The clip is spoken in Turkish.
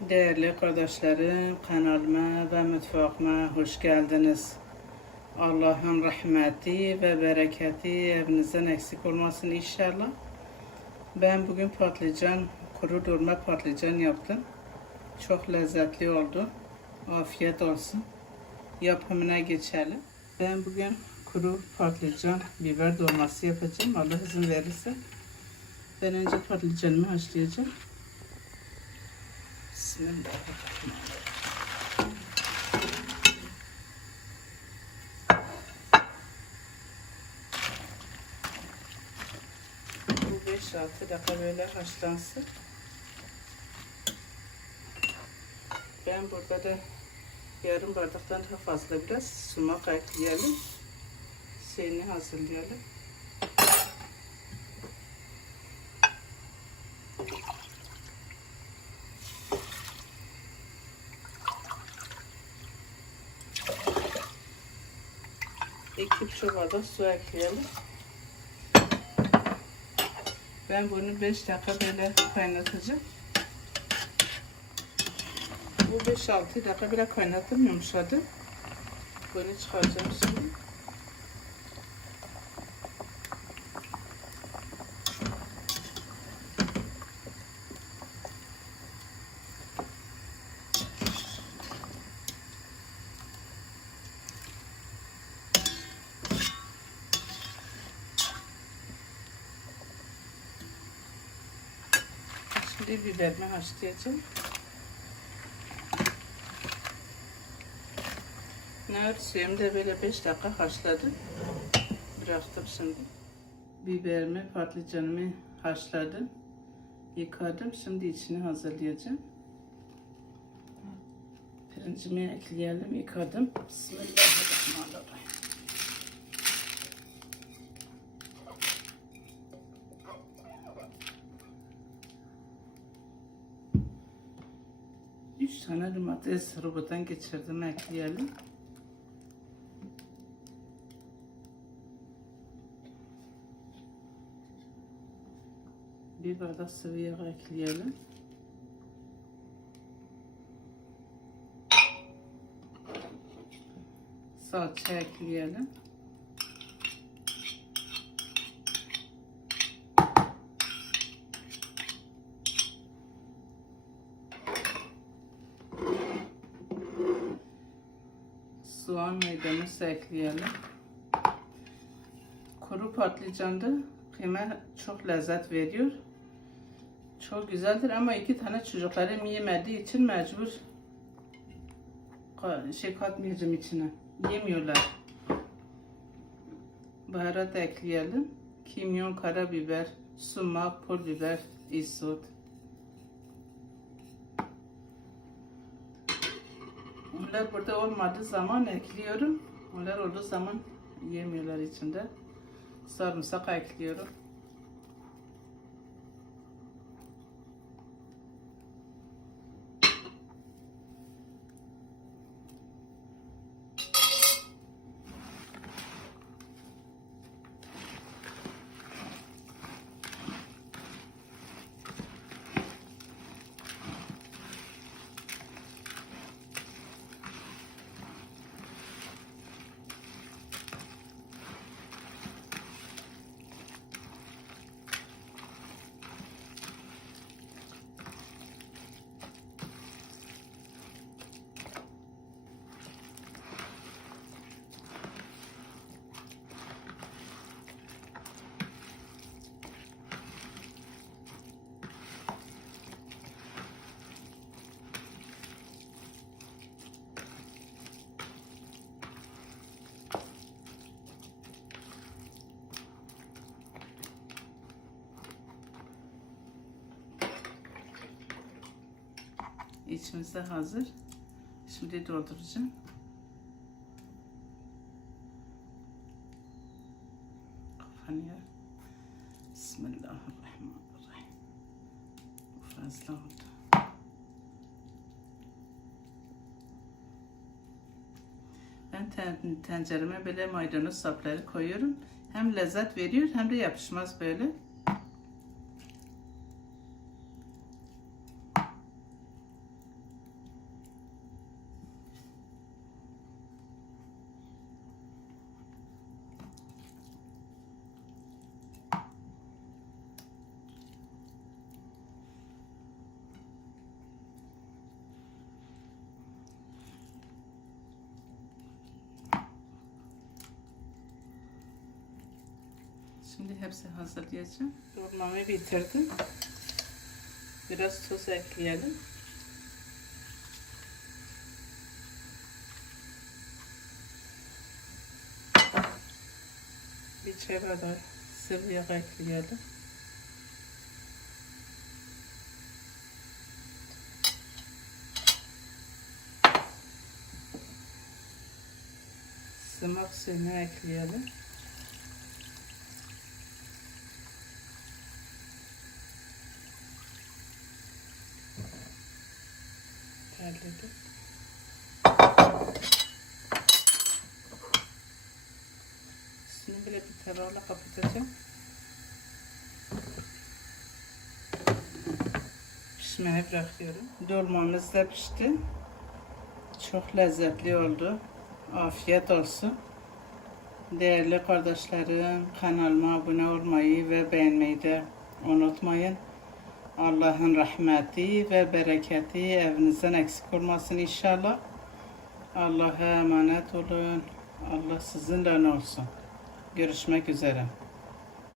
Değerli kardeşlerim, kanalıma ve mutfağıma hoş geldiniz. Allah'ın rahmeti ve bereketi evinizden eksik olmasın inşallah. Ben bugün patlıcan, kuru durma patlıcan yaptım. Çok lezzetli oldu. Afiyet olsun. Yapımına geçelim. Ben bugün kuru patlıcan, biber dolması yapacağım. Allah izin verirse. Ben önce patlıcanımı haşlayacağım. Bu 5-6 dakika böyle haşlansın. Ben burada da yarım bardaktan daha fazla biraz sumak ekleyelim. Şeyini hazırlayalım. İki buçuk su ekleyelim. Ben bunu 5 dakika böyle kaynatacağım. Bu 5-6 dakika biraz kaynattım yumuşadı. Bunu çıkaracağım şimdi. Şimdi biberimi haşlayacağım. Nar suyumu da böyle 5 dakika haşladım. Bıraktım şimdi. Biberimi, patlıcanımı haşladım. Yıkadım. Şimdi içini hazırlayacağım. Pirincimi ekleyelim. Yıkadım. Bismillahirrahmanirrahim. Tane domates robottan geçirdim ekleyelim. Bir bardak sıvı yağ ekleyelim. Salça ekleyelim. Soğan maydanoz ekleyelim. Kuru patlıcanda kıyma çok lezzet veriyor. Çok güzeldir ama iki tane çocuklarım yemediği için mecbur şey katmayacağım içine. Yemiyorlar. Baharat ekleyelim. Kimyon, karabiber, sumak, pul biber, isot. Onlar burada olmadığı zaman ekliyorum. Onlar olduğu zaman yemiyorlar içinde. Sarımsak ekliyorum. İçimizde hazır. Şimdi dolduracağım. Kafanı yer. Bismillahirrahmanirrahim. Bu fazla oldu. Ben ten, tencereme böyle maydanoz sapları koyuyorum. Hem lezzet veriyor hem de yapışmaz böyle. Şimdi hepsi hazırlayacağım. Dolmamı bitirdim. Biraz tuz ekleyelim. Bir bardağı sıvı yağ ekleyelim. Sımak suyunu ekleyelim. Tavayla kapatacağım. Pişmeye bırakıyorum. Dolmamız da pişti. Çok lezzetli oldu. Afiyet olsun. Değerli kardeşlerim kanalıma abone olmayı ve beğenmeyi de unutmayın. Allah'ın rahmeti ve bereketi evinizden eksik olmasın inşallah. Allah'a emanet olun. Allah sizinle olsun. Görüşmek üzere.